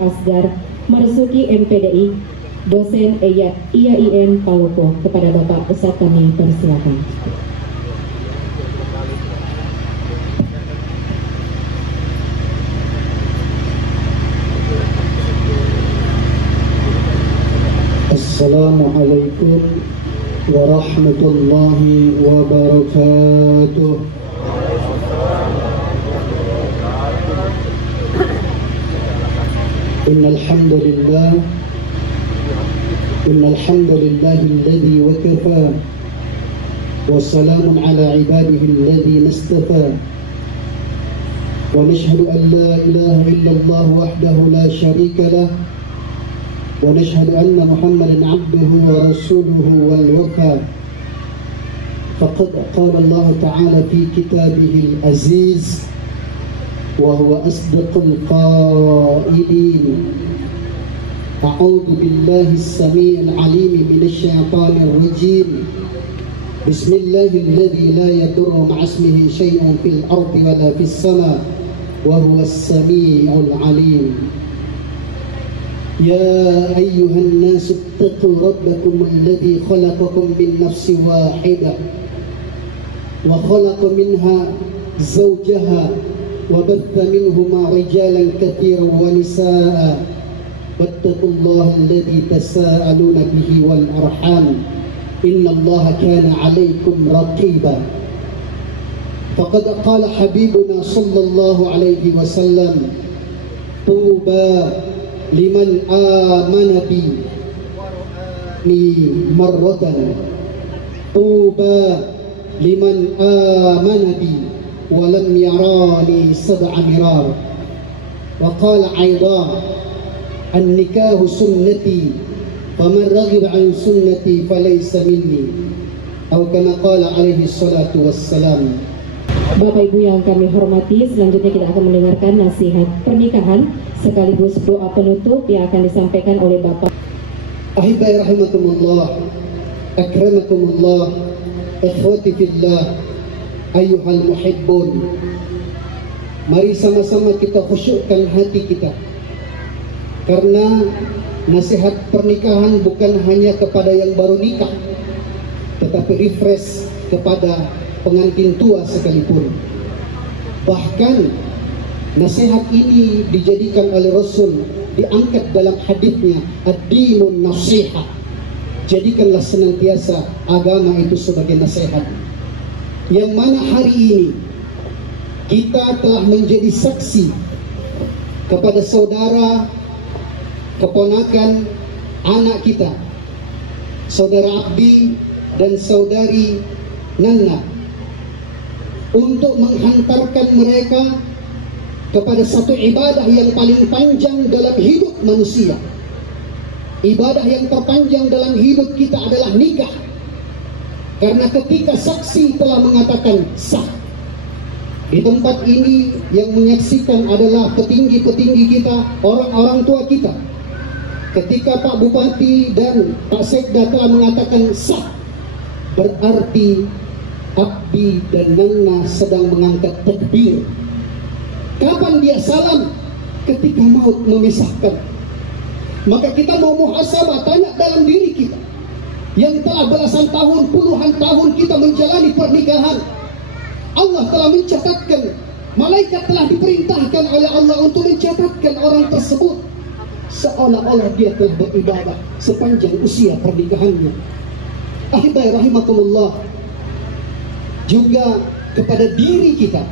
Asgar Marzuki MPDI, dosen IAIN Palopo. Kepada Bapak Ustadz kami persilakan. Assalamualaikum warahmatullahi wabarakatuh. Innal hamdalillah alladhi wakafa wa salamun ala ibadihi alladhina istafa wa nashhadu an la ilaha illallah wahdahu la sharika lah ونشهد أن محمدا عبده ورسوله والوفا فقد قال الله تعالى في كتابه العزيز وهو أصدق القائلين أعوذ بالله السميع العليم من الشيطان الرجيم بسم الله الذي لا يضر مع اسمه شيء في الأرض ولا في السماء وهو السميع العليم يا أيها الناس اتقوا ربكم الذي خلقكم من نفس واحدة وخلق منها زوجها وبث منهما رجالا كثيرا ونساء واتقوا الله الذي تساءلون به والأرحام إن الله كان عليكم رقيبا فقد قال حبيبنا صلى الله عليه وسلم طوبى liman amana bi marratan tuba liman amana bi wa lam yarani sab'a mirar wa qala aidan an-nikahu sunnati faman raghiba an sunnati falaysa minni atau kama qala alaihi salatu wassalam. Bapak Ibu yang kami hormati, selanjutnya kita akan mendengarkan nasihat pernikahan sekaligus doa penutup yang akan disampaikan oleh Bapak. Ahibai rahimakumullah, akramakumullah, ikhwati fillah, ayyuhal muhibbun. Mari sama-sama kita khusyukkan hati kita, karena nasihat pernikahan bukan hanya kepada yang baru nikah, tetapi refresh kepada pengantin tua sekalipun. Bahkan nasihat ini dijadikan oleh Rasul, diangkat dalam hadisnya, ad-dinun nasihat. Jadikanlah senantiasa agama itu sebagai nasihat. Yang mana hari ini kita telah menjadi saksi kepada saudara, keponakan, anak kita, saudara Abdi dan saudari Nana, untuk menghantarkan mereka kepada satu ibadah yang paling panjang dalam hidup manusia. Ibadah yang terpanjang dalam hidup kita adalah nikah. Karena ketika saksi telah mengatakan sah, di tempat ini yang menyaksikan adalah petinggi-petinggi kita, orang-orang tua kita. Ketika Pak Bupati dan Pak Sekda telah mengatakan sah, berarti Abdi dan Nana sedang mengangkat takbir. Kapan dia salam? Ketika maut memisahkan. Maka kita mau muhasabah, tanya dalam diri kita yang telah belasan tahun, puluhan tahun kita menjalani pernikahan. Allah telah mencatatkan, malaikat telah diperintahkan oleh Allah untuk mencatatkan orang tersebut seolah-olah dia telah beribadah sepanjang usia pernikahannya. Ahibai rahimakumullah, juga kepada diri kita,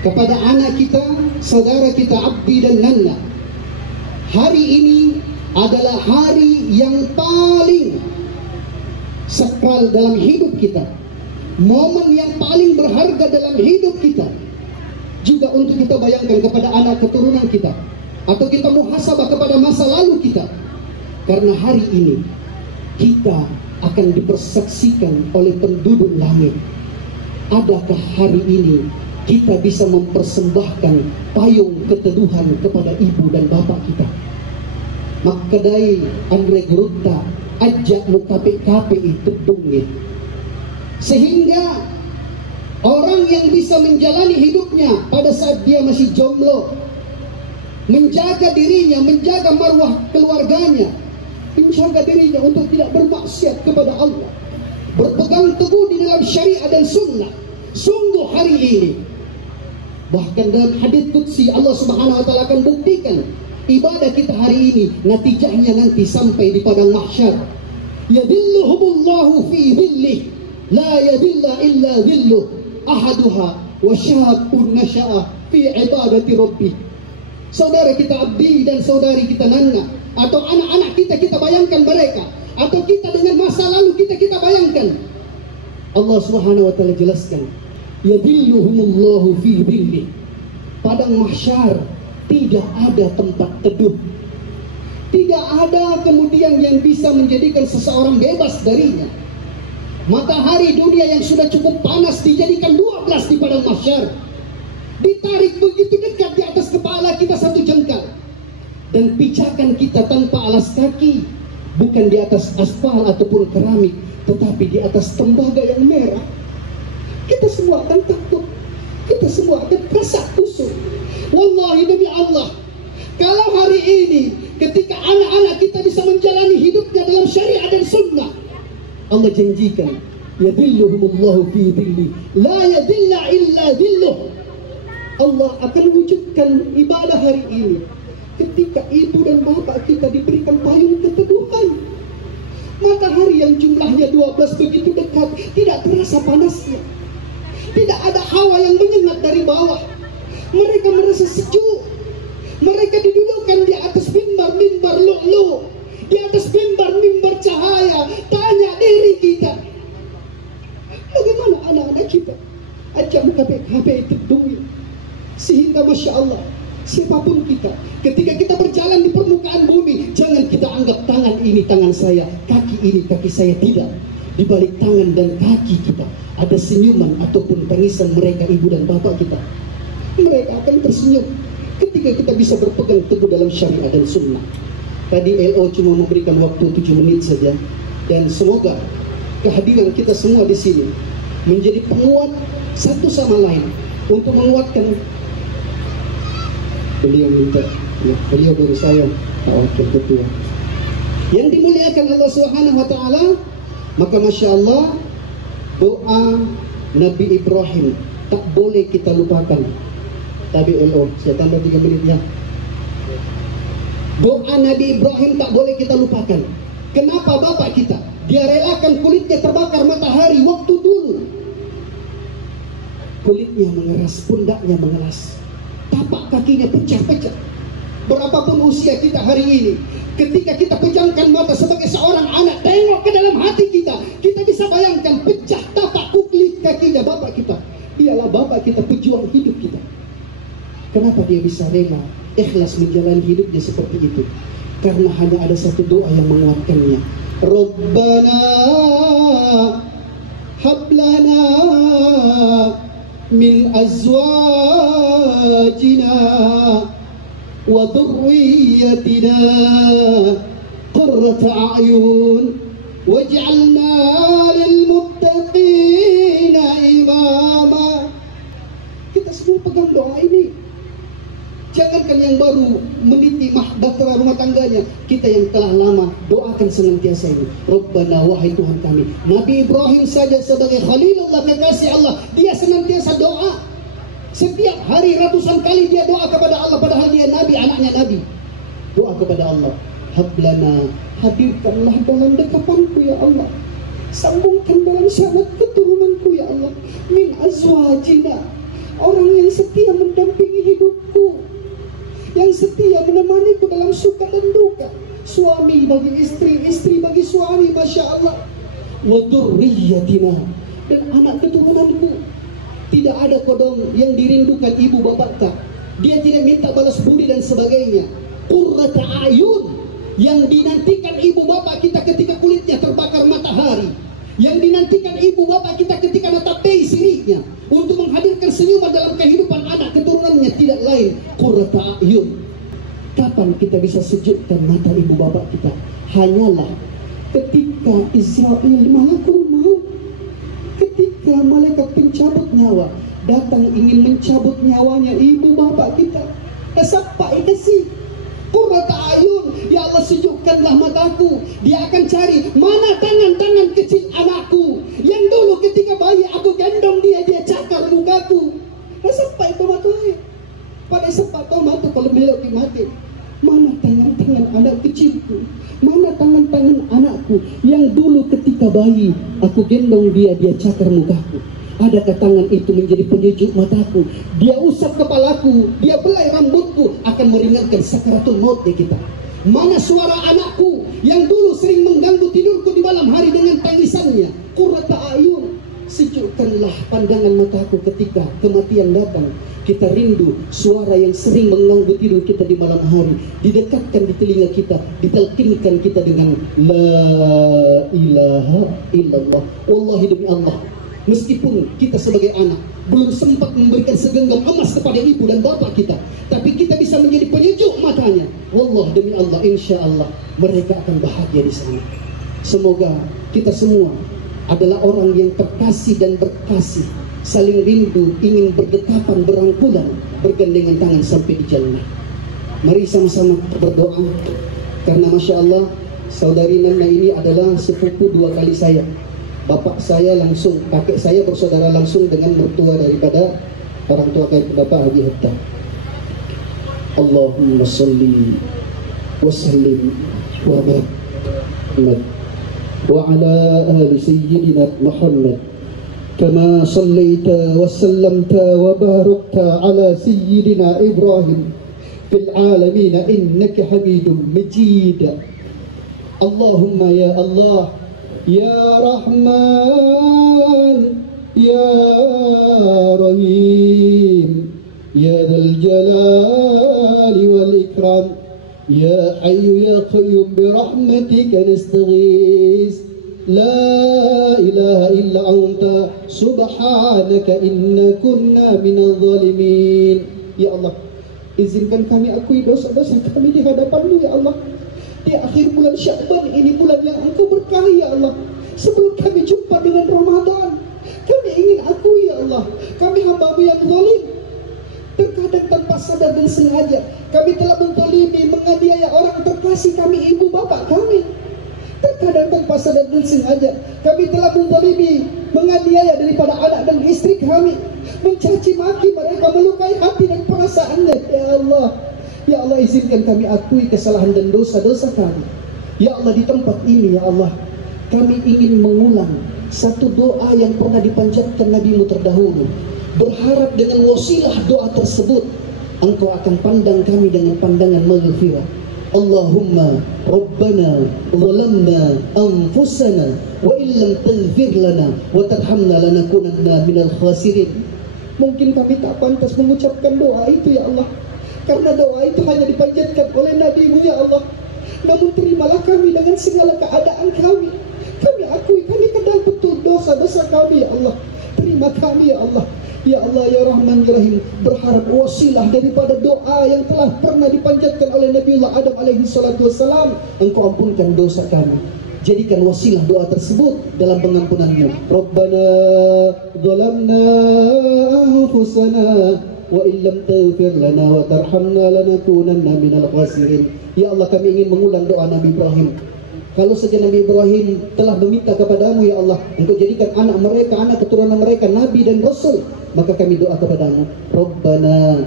kepada anak kita, saudara kita Abdi dan Nana. Hari ini adalah hari yang paling sakral dalam hidup kita, momen yang paling berharga dalam hidup kita. Juga untuk kita bayangkan kepada anak keturunan kita, atau kita muhasabah kepada masa lalu kita. Karena hari ini kita akan dipersaksikan oleh penduduk langit. Adakah hari ini kita bisa mempersembahkan payung keteduhan kepada ibu dan bapak kita? Makadai Andre Gerutta ajak KPI tedungnya, sehingga orang yang bisa menjalani hidupnya pada saat dia masih jomblo, menjaga dirinya, menjaga marwah keluarganya, menjaga dirinya untuk tidak bermaksiat kepada Allah, berpegang teguh di dalam syariat dan sunnah. Sungguh hari ini, bahkan dalam hadits qudsi Allah Subhanahu wa taala akan buktikan ibadah kita hari ini natijahnya nanti sampai di padang mahsyar. Yadilluhumullahu fi dhillih la yadilla illa dhilluh ahaduha wa syabun nasha'a fi ibadati rabbih. Saudara kita abdi dan saudari kita Nana, atau anak-anak kita bayangkan mereka, atau kita dengan masa lalu kita bayangkan. Allah Subhanahu wa taala jelaskan, yadilluhumullahu fi dhillih. Padang mahsyar tidak ada tempat teduh. Tidak ada kemudian yang bisa menjadikan seseorang bebas darinya. Matahari dunia yang sudah cukup panas dijadikan 12 di padang mahsyar. Ditarik begitu dekat di atas kepala kita satu jengkal. Dan pijakan kita tanpa alas kaki, bukan di atas aspal ataupun keramik, tetapi di atas tembaga yang merah. Kita semua akan takut, kita semua akan rasa kusut. Wallahi demi Allah, kalau hari ini ketika anak-anak kita bisa menjalani hidupnya dalam syariat dan sunnah, Allah janjikan, yadilluhumullahu fi dhilli la yadilla illa dhilluh. Allah akan wujudkan ibadah hari ini ketika ibu dan bapak kita diberikan payung keteduhan. Matahari yang jumlahnya 12 begitu dekat, tidak terasa panasnya. Tidak ada hawa yang menyengat dari bawah. Mereka merasa sejuk. Mereka didudukkan di atas mimbar lu'lu', di atas mimbar cahaya. Tanya diri kita, bagaimana anak-anak kita? Ajak buka HP itu duit. Sehingga Masya Allah, siapapun kita, ketika kita berjalan di permukaan bumi, jangan kita anggap tangan ini tangan saya, kaki ini kaki saya. Tidak. Di balik tangan dan kaki kita ada senyuman ataupun tangisan mereka, ibu dan bapak kita. Mereka akan tersenyum ketika kita bisa berpegang teguh dalam syariat dan sunnah. Tadi LO cuma memberikan waktu 7 menit saja, dan semoga kehadiran kita semua di sini menjadi penguat satu sama lain untuk menguatkan. Beliau minta, beliau dari saya wakil ketua yang dimuliakan Allah Subhanahu wa taala. Maka Masya Allah, doa Nabi Ibrahim tak boleh kita lupakan. Tapi LO, saya tambah 3 menit ya. Doa Nabi Ibrahim tak boleh kita lupakan. Kenapa bapak kita? Dia relakan kulitnya terbakar matahari waktu dulu. Kulitnya mengeras, pundaknya mengeras, tapak kakinya pecah-pecah. Berapapun usia kita hari ini, ketika kita pejamkan mata sebagai seorang anak, tengok ke dalam hati kita, kita bisa bayangkan pecah tapak kulit kakinya bapak kita. Dialah bapak kita, pejuang hidup kita. Kenapa dia bisa rela, ikhlas menjalani hidupnya seperti itu? Karena hanya ada satu doa yang menguatkannya. Rabbana hablana min azwajina wa dhurriyyatina qurrata a'yun waj'alna lil muttaqina imama. Kita semua pegang doa ini. Jangankan yang baru meniti bahtera rumah tangganya, kita yang telah lama doakan senantiasa ini. Rabbana, wahai Tuhan kami. Nabi Ibrahim saja sebagai Khalilullah, kekasih Allah, dia senantiasa doa. Setiap hari ratusan kali dia doa kepada Allah, padahal dia Nabi, anaknya Nabi. Doa kepada Allah, hablana, hadirkanlah dalam dekapanku ya Allah, sambungkan dalam sanad keturunanku ya Allah, min azwajina, orang yang setia mendampingi hidupku, yang setia menemaniku dalam suka dan duka. Suami bagi istri, istri bagi suami, Masya Allah. Wa dzurriyyatina, dan anak keturunanku. Tidak ada kodong yang dirindukan ibu bapak tak. Dia tidak minta balas budi dan sebagainya. Qurrata a'yun, yang dinantikan ibu bapak kita ketika kulitnya terbakar matahari, yang dinantikan ibu bapak kita ketika matapai sirihnya, untuk menghadirkan senyuman dalam kehidupan anak keturunannya, tidak lain qurrata a'yun. Kapan kita bisa sejukkan mata ibu bapak kita? Hanyalah ketika Israel malakul maut, ketika malaikat pencabut nyawa datang ingin mencabut nyawanya ibu bapak kita. Sampai kasih qurrata ayun, ya Allah sejukkanlah mataku. Dia akan cari mana tangan-tangan kecil anakku yang dulu ketika bayi aku gendong dia cakar mukaku. Sampai itu mati. Pada sempat mati kalau melok mati. Mana tangan-tangan anak kecilku, mana tangan-tangan anakku yang dulu ketika bayi aku gendong dia cakar mukaku. Adakah tangan itu menjadi penyejuk mataku? Dia usap kepalaku, dia belai rambutku, akan meringankan sakaratul maut di kita. Mana suara anakku yang dulu sering mengganggu tidurku di malam hari dengan tangisannya? Qurrata ayun, sejukkanlah pandangan mataku ketika kematian datang. Kita rindu suara yang sering mengganggu tidur kita di malam hari, didekatkan di telinga kita, ditalkinkan kita dengan la ilaha illallah. Wallahi demi Allah, meskipun kita sebagai anak belum sempat memberikan segenggam emas kepada ibu dan bapak kita, tapi kita bisa menjadi penyejuk matanya. Wallah demi Allah, insya Allah mereka akan bahagia di sana. Semoga kita semua adalah orang yang terkasih dan berkasih, saling rindu, ingin berdekatan, berangkulan, bergandengan tangan sampai di jannah. Mari sama-sama berdoa, karena Masya Allah saudari Nana ini adalah sepupu dua kali saya. Bapak saya langsung, kakek saya bersaudara langsung dengan mertua daripada orang tua kami, Bapak Haji Hatta. Allahumma salli wa sallim wa barik wa ala ali sayyidina Muhammad kama sallaita wa sallamta wa barakta ala sayyidina Ibrahim fil alamin innaka Hamidum Majid. Allahumma ya Allah, ya Rahman, ya Rahim, ya Dzal Jalali wal Ikram, ya Hayyu ya Qayyum bi rahmatika nastaghis, la ilaha illa anta subhanaka inna kunna minadh dhalimin. Ya Allah, izinkan kami akui dosa-dosa kami di hadapan-Mu ya Allah. Di akhir bulan Sya'ban ini, bulan yang Engkau berkahi ya Allah. Sebelum kami jumpa dengan Ramadan, kami ingin akui ya Allah, kami hamba-Mu yang zalim. Terkadang tanpa sadar dan sengaja kami telah menzalimi, menganiaya orang terkasih kami, ibu bapak kami. Terkadang tanpa sadar dan sengaja kami telah menzalimi, menganiaya daripada anak dan istri kami, mencaci maki mereka, melukai hati dan perasaannya. Ya Allah, ya Allah, izinkan kami akui kesalahan dan dosa-dosa kami. Ya Allah, di tempat ini ya Allah, kami ingin mengulang satu doa yang pernah dipanjatkan Nabi-Mu terdahulu, berharap dengan wasilah doa tersebut Engkau akan pandang kami dengan pandangan maghfirah. Allahumma Rabbana zalamna anfusana wa illam taghfir lana wa tarhamna lanakunanna minal khasirin. Mungkin kami tak pantas mengucapkan doa itu ya Allah, karena doa itu hanya dipanjatkan oleh Nabi-Mu ya Allah. Namun terimalah kami dengan segala keadaan kami. Kami akui kami kenal betul dosa-dosa kami ya Allah. Terima kami ya Allah. Ya Allah ya Rahman ya Rahim, berharap wasilah daripada doa yang telah pernah dipanjatkan oleh Nabiullah Adam alaihi salatu wassalam, Engkau ampunkan dosa kami. Jadikan wasilah doa tersebut dalam pengampunan-Mu. Rabbana zalamna anfusana wa illam taghfir lana wa tarhamna lanakunanna minal khasirin. Ya Allah, kami ingin mengulang doa Nabi Ibrahim. Kalau saja Nabi Ibrahim telah meminta kepadamu ya Allah, Engkau jadikan anak mereka, anak keturunan mereka Nabi dan Rasul, maka kami doa kepadamu, Rabbana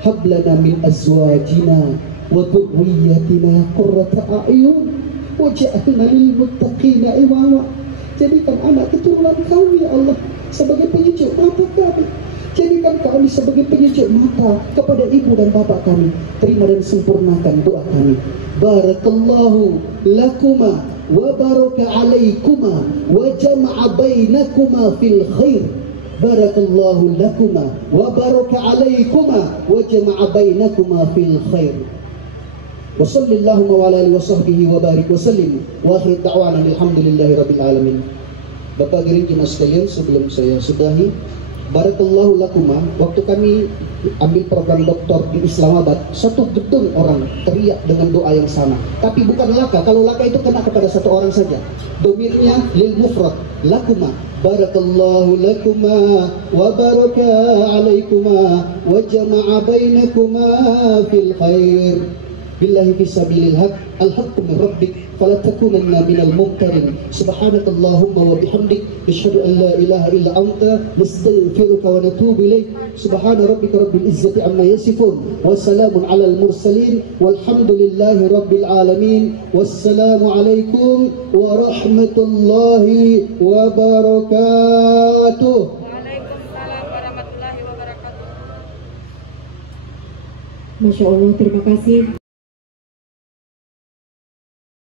hablana min azwajina wa dhurriyyatina qurrata a'yun waj'alna lil muttaqina imama. Jadikan anak keturunan kami ya Allah sebagai penyejuk mata kami. Jadikan kami sebagai penyejuk mata kepada ibu dan bapak kami. Terima dan sempurnakan doa kami. Barakallahu lakuma wa baraka alaikuma wa jama'a bainakuma fil khair. Barakallahu lakuma wa baraka alaikuma wa jama'a bainakuma fil khair. Wa sallallahu wa ala alihi wa sahbihi wa barik wa sallim. Wa akhir da'wana alhamdulillahi rabbil alamin. Bapak Giri Jemaah sekalian, sebelum saya sudahi, barakallahu lakuma. Waktu kami ambil program doktor di Islamabad, satu gedung orang teriak dengan doa yang sama. Tapi bukan laka. Kalau laka itu kena kepada satu orang saja. Domirnya lil mufrad, lakuma. Barakallahu lakuma wa baraka alaikuma wa jama'a bainakuma fil khair. Billahi fisabilil haq, al-haqqu min rabbik, fala takunanna minal mumtarin. Subhanakallahumma wa bihamdik, asyhadu an la ilaha illa anta, nastaghfiruka wa natubu ilaik. Subhana rabbika rabbil izzati amma yasifun, wa salamun alal mursalin, walhamdulillahi rabbil alamin. Wassalamu alaikum warahmatullahi wabarakatuh. Waalaikumsalam warahmatullahi wabarakatuh. Masya Allah, terima kasih.